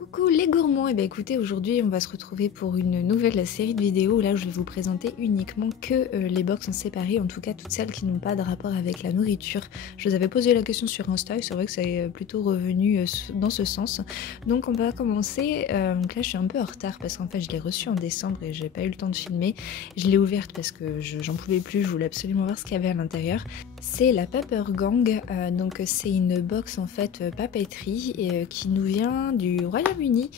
Coucou les gourmands, et écoutez, aujourd'hui on va se retrouver pour une nouvelle série de vidéos où là je vais vous présenter uniquement que les box en séparé, en tout cas toutes celles qui n'ont pas de rapport avec la nourriture. Je vous avais posé la question sur Insta et c'est vrai que ça est plutôt revenu dans ce sens. Donc on va commencer, donc là je suis un peu en retard parce qu'en fait je l'ai reçu en décembre et j'ai pas eu le temps de filmer. Je l'ai ouverte parce que j'en pouvais plus, je voulais absolument voir ce qu'il y avait à l'intérieur. C'est la Paper Gang, donc c'est une box en fait papeterie qui nous vient du Royaume-Uni.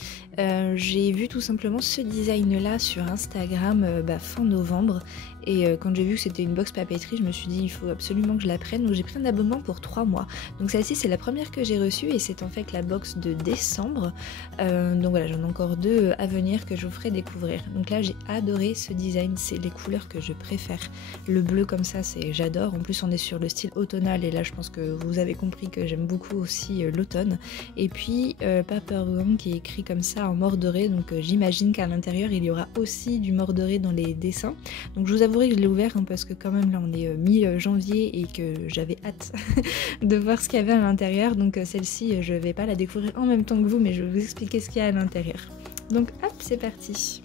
J'ai vu tout simplement ce design là sur Instagram fin novembre et quand j'ai vu que c'était une box papeterie, je me suis dit il faut absolument que je la prenne, donc j'ai pris un abonnement pour 3 mois. Donc celle-ci c'est la première que j'ai reçue et c'est en fait la box de décembre. Donc voilà, j'en ai encore 2 à venir que je vous ferai découvrir. Donc là j'ai adoré ce design, c'est les couleurs que je préfère. Le bleu comme ça, j'adore. En plus on est sur le style automnal et là je pense que vous avez compris que j'aime beaucoup aussi l'automne. Et puis Paper Gang qui est écrit comme ça en mordoré, donc j'imagine qu'à l'intérieur il y aura aussi du mordoré dans les dessins. Donc je vous avouerai que je l'ai ouvert parce que quand même là on est mi-janvier et que j'avais hâte de voir ce qu'il y avait à l'intérieur. Donc celle-ci je vais pas la découvrir en même temps que vous, mais je vais vous expliquer ce qu'il y a à l'intérieur. Donc hop, c'est parti.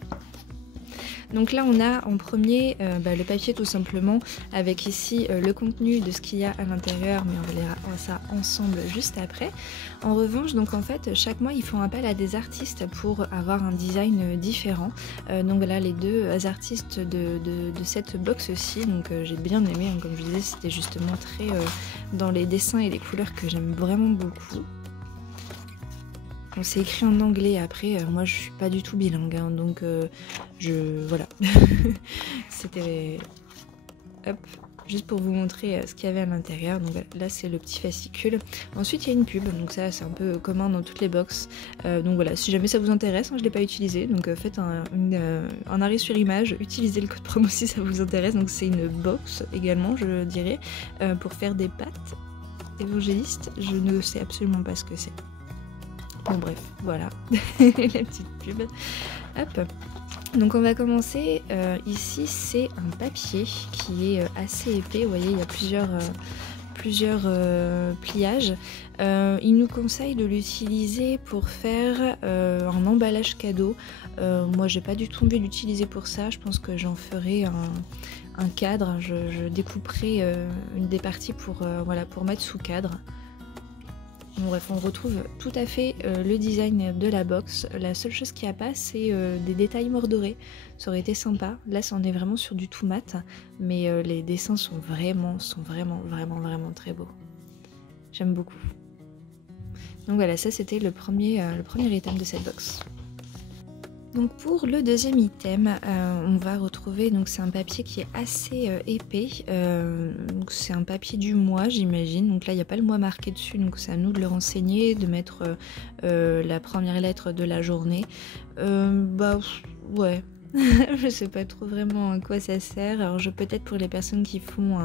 Donc là on a en premier le papier tout simplement, avec ici le contenu de ce qu'il y a à l'intérieur, mais on verra ça ensemble juste après. En revanche, donc en fait chaque mois ils font appel à des artistes pour avoir un design différent. Donc voilà les 2 artistes de cette box-ci, donc j'ai bien aimé, hein, comme je disais c'était justement très dans les dessins et les couleurs que j'aime vraiment beaucoup. C'est écrit en anglais, après moi je suis pas du tout bilingue, hein, donc voilà. C'était hop, juste pour vous montrer ce qu'il y avait à l'intérieur. Donc là c'est le petit fascicule. Ensuite il y a une pub, donc ça c'est un peu commun dans toutes les box. Donc voilà, si jamais ça vous intéresse, hein, je l'ai pas utilisé, donc faites un arrêt sur image, utilisez le code promo si ça vous intéresse. Donc c'est une box également, je dirais, pour faire des pâtes évangélistes. Je ne sais absolument pas ce que c'est. Bon bref, voilà, la petite pub. Hop. Donc on va commencer, ici c'est un papier qui est assez épais, vous voyez il y a plusieurs pliages. Il nous conseille de l'utiliser pour faire un emballage cadeau. Moi j'ai pas du tout envie de l'utiliser pour ça, je pense que j'en ferai un cadre, je découperai une des parties pour mettre sous cadre. Bon, bref, on retrouve tout à fait le design de la box. La seule chose qu'il n'y a pas, c'est des détails mordorés. Ça aurait été sympa. Là, on est vraiment sur du tout mat, mais les dessins sont vraiment très beaux. J'aime beaucoup. Donc voilà, ça c'était le premier item de cette box. Donc pour le deuxième item, on va retrouver, donc c'est un papier qui est assez épais, c'est un papier du mois j'imagine, donc là il n'y a pas le mois marqué dessus, donc c'est à nous de le renseigner, de mettre la première lettre de la journée. Ouais, je sais pas trop vraiment à quoi ça sert. Alors peut-être pour les personnes qui font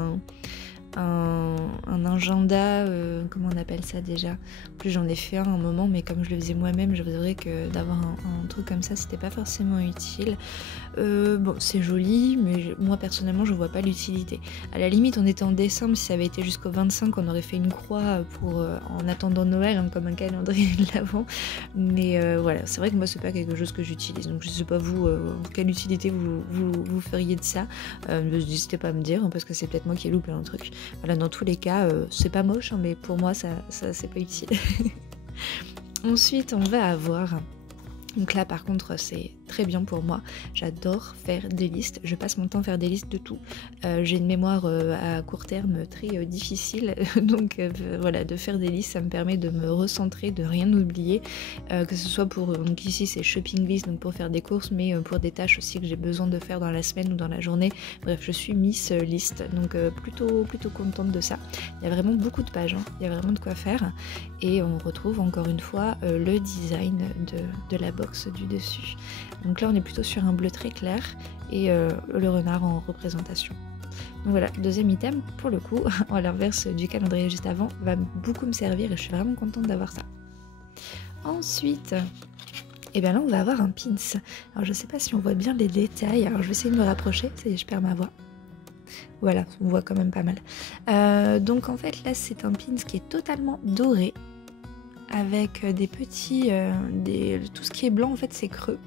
un agenda, comment on appelle ça déjà? En plus j'en ai fait un moment, mais comme je le faisais moi-même, je voudrais que d'avoir un truc comme ça c'était pas forcément utile. Bon c'est joli, mais moi personnellement je vois pas l'utilité. À la limite on était en décembre, si ça avait été jusqu'au 25 on aurait fait une croix pour en attendant Noël, hein, comme un calendrier de l'Avent, mais voilà, c'est vrai que moi c'est pas quelque chose que j'utilise, donc je sais pas vous quelle utilité vous feriez de ça. N'hésitez pas à me dire, hein, parce que c'est peut-être moi qui ai loupé un truc. Voilà, dans tous les cas, c'est pas moche, hein, mais pour moi, ça c'est pas utile. Ensuite, on va avoir... Donc là, par contre, c'est très bien pour moi. J'adore faire des listes. Je passe mon temps à faire des listes de tout. J'ai une mémoire à court terme très difficile. Donc voilà, de faire des listes, ça me permet de me recentrer, de rien oublier. Que ce soit pour... Donc ici, c'est shopping list, donc pour faire des courses, mais pour des tâches aussi que j'ai besoin de faire dans la semaine ou dans la journée. Bref, je suis Miss Liste. Donc plutôt contente de ça. Il y a vraiment beaucoup de pages, hein. Il y a vraiment de quoi faire. Et on retrouve encore une fois le design de la box du dessus. Donc là on est plutôt sur un bleu très clair et le renard en représentation. Donc voilà, deuxième item, pour le coup, à l'inverse du calendrier juste avant, va beaucoup me servir et je suis vraiment contente d'avoir ça. Ensuite, et bien là on va avoir un pins. Alors je sais pas si on voit bien les détails, alors je vais essayer de me rapprocher, ça y est, je perds ma voix. Voilà, on voit quand même pas mal. Donc en fait là c'est un pins qui est totalement doré, avec des petits, tout ce qui est blanc en fait c'est creux.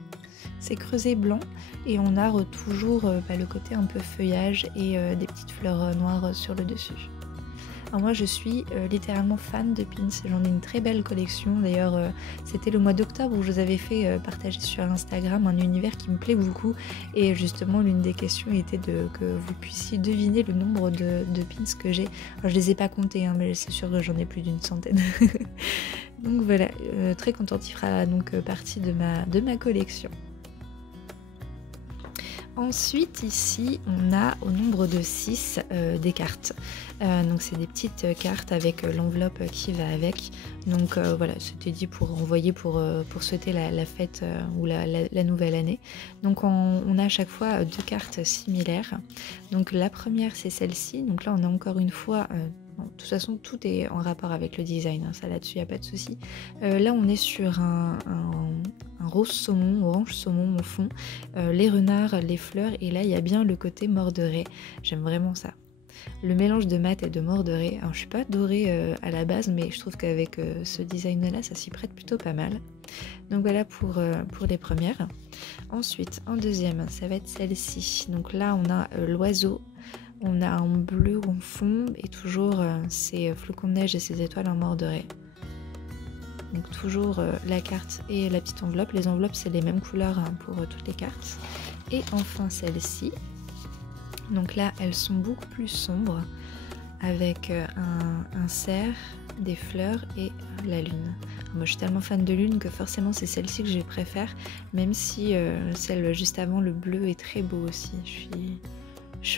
C'est creusé blanc et on a toujours le côté un peu feuillage et des petites fleurs noires sur le dessus. Alors moi je suis littéralement fan de pins, j'en ai une très belle collection, d'ailleurs c'était le mois d'octobre où je vous avais fait partager sur Instagram un univers qui me plaît beaucoup et justement l'une des questions était que vous puissiez deviner le nombre de pins que j'ai. Alors je les ai pas comptés hein, mais c'est sûr que j'en ai plus d'une centaine. Donc voilà, très contente, il fera donc partie de ma collection. Ensuite ici on a au nombre de 6 des cartes, donc c'est des petites cartes avec l'enveloppe qui va avec, donc voilà c'était dit pour envoyer pour souhaiter la fête ou la nouvelle année. Donc on a à chaque fois 2 cartes similaires, donc la première c'est celle-ci, donc là on a encore une fois bon, de toute façon tout est en rapport avec le design, hein, ça là-dessus il n'y a pas de souci. Là on est sur un rose saumon, orange saumon en fond, les renards, les fleurs, et là il y a bien le côté mordoré, j'aime vraiment ça. Le mélange de mat et de mordoré, alors je suis pas dorée à la base mais je trouve qu'avec ce design là ça s'y prête plutôt pas mal. Donc voilà pour les premières. Ensuite en deuxième ça va être celle-ci, donc là on a l'oiseau. On a un bleu en fond et toujours ces flocons de neige et ces étoiles en mordoré. Donc toujours la carte et la petite enveloppe. Les enveloppes c'est les mêmes couleurs hein, pour toutes les cartes. Et enfin celle-ci. Donc là elles sont beaucoup plus sombres avec un cerf, des fleurs et la lune. Alors, moi je suis tellement fan de lune que forcément c'est celle-ci que je préfère, même si celle juste avant le bleu est très beau aussi.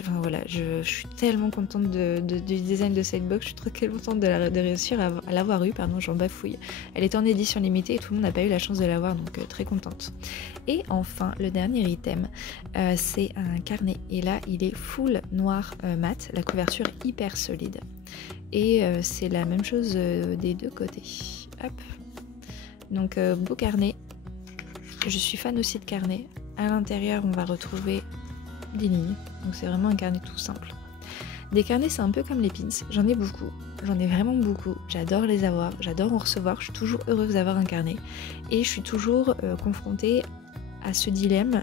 Enfin, voilà, je suis tellement contente du design de cette box, je suis trop contente de réussir à l'avoir eu, pardon, j'en bafouille. Elle était en édition limitée et tout le monde n'a pas eu la chance de l'avoir, donc très contente. Et enfin, le dernier item, c'est un carnet. Et là, il est full noir mat, la couverture est hyper solide. Et c'est la même chose des deux côtés. Hop. Donc, beau carnet. Je suis fan aussi de carnet. À l'intérieur, on va retrouver des lignes, donc c'est vraiment un carnet tout simple. Des carnets c'est un peu comme les pins, j'en ai beaucoup, j'en ai vraiment beaucoup, j'adore les avoir, j'adore en recevoir, je suis toujours heureuse d'avoir un carnet et je suis toujours confrontée à ce dilemme,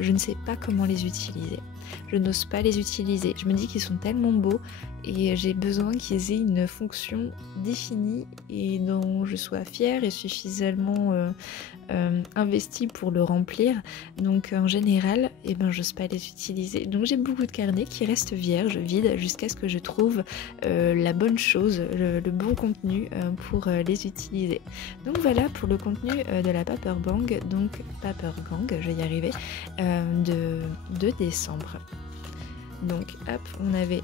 je ne sais pas comment les utiliser, je n'ose pas les utiliser, je me dis qu'ils sont tellement beaux et j'ai besoin qu'ils aient une fonction définie et dont je sois fière et suffisamment investie pour le remplir, donc en général eh ben, j'ose pas les utiliser, donc j'ai beaucoup de carnets qui restent vierges, vides, jusqu'à ce que je trouve la bonne chose, le bon contenu pour les utiliser. Donc voilà pour le contenu de la Paper Gang, donc Paper Gang, je vais y arriver, de décembre. Donc hop, on avait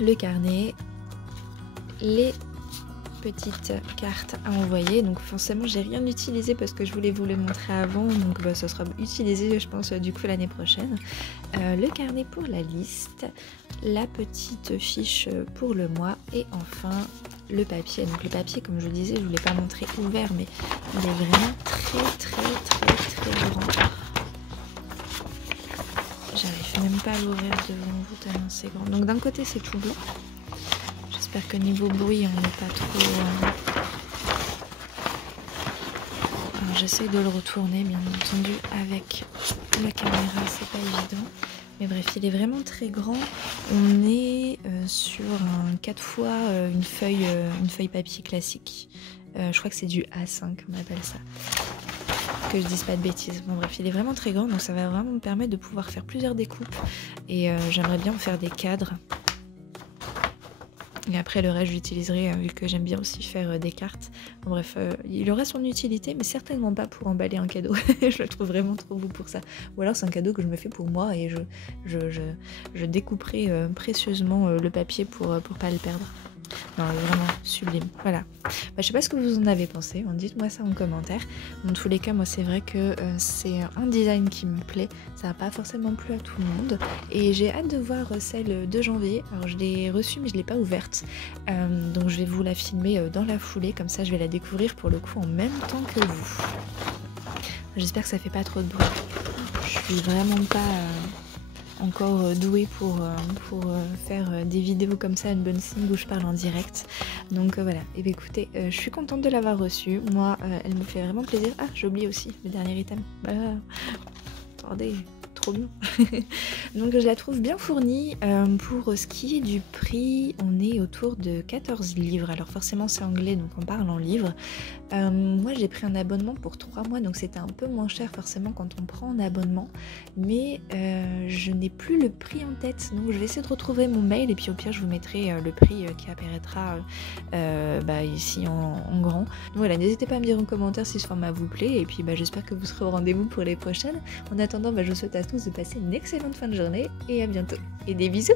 le carnet, les petites cartes à envoyer, donc forcément j'ai rien utilisé parce que je voulais vous les montrer avant, donc ça sera utilisé je pense du coup l'année prochaine. Le carnet pour la liste, la petite fiche pour le mois et enfin le papier. Donc le papier comme je vous disais je ne vous l'ai pas montré ouvert mais il est vraiment très grand. J'arrive même pas à l'ouvrir devant vous tellement c'est grand. Donc d'un côté c'est tout blanc. J'espère que niveau bruit on n'est pas trop... Alors j'essaie de le retourner bien entendu avec la caméra, c'est pas évident. Mais bref, il est vraiment très grand. On est sur un 4 fois une feuille papier classique. Je crois que c'est du A5 on appelle ça. Que je dise pas de bêtises. Bon bref, il est vraiment très grand donc ça va vraiment me permettre de pouvoir faire plusieurs découpes. Et j'aimerais bien en faire des cadres. Et après le reste j'utiliserai vu que j'aime bien aussi faire des cartes. Bon, bref, il aura son utilité mais certainement pas pour emballer un cadeau. Je le trouve vraiment trop beau pour ça. Ou alors c'est un cadeau que je me fais pour moi et je découperai précieusement le papier pour pas le perdre. Non, vraiment sublime. Voilà. Je sais pas ce que vous en avez pensé, dites-moi ça en commentaire. Dans tous les cas, moi c'est vrai que c'est un design qui me plaît. Ça n'a pas forcément plu à tout le monde. Et j'ai hâte de voir celle de janvier. Alors je l'ai reçue mais je l'ai pas ouverte. Donc je vais vous la filmer dans la foulée. Comme ça je vais la découvrir pour le coup en même temps que vous. J'espère que ça fait pas trop de bruit. Je suis vraiment pas encore douée pour faire des vidéos comme ça, unboxing où je parle en direct. Donc voilà, et bien écoutez, je suis contente de l'avoir reçue. Moi, elle me fait vraiment plaisir. Ah, j'ai oublié aussi le dernier item. Voilà. Attendez, trop bien. Donc je la trouve bien fournie. Pour ce qui est du prix, on est autour de 14 livres. Alors forcément c'est anglais, donc on parle en livres. Moi j'ai pris un abonnement pour 3 mois, donc c'était un peu moins cher forcément quand on prend un abonnement. Mais je n'ai plus le prix en tête, donc je vais essayer de retrouver mon mail et puis au pire je vous mettrai le prix qui apparaîtra ici en grand. Donc voilà, n'hésitez pas à me dire en commentaire si ce format vous plaît et puis j'espère que vous serez au rendez-vous pour les prochaines. En attendant, je vous souhaite à tous de passer une excellente fin de journée et à bientôt. Et des bisous!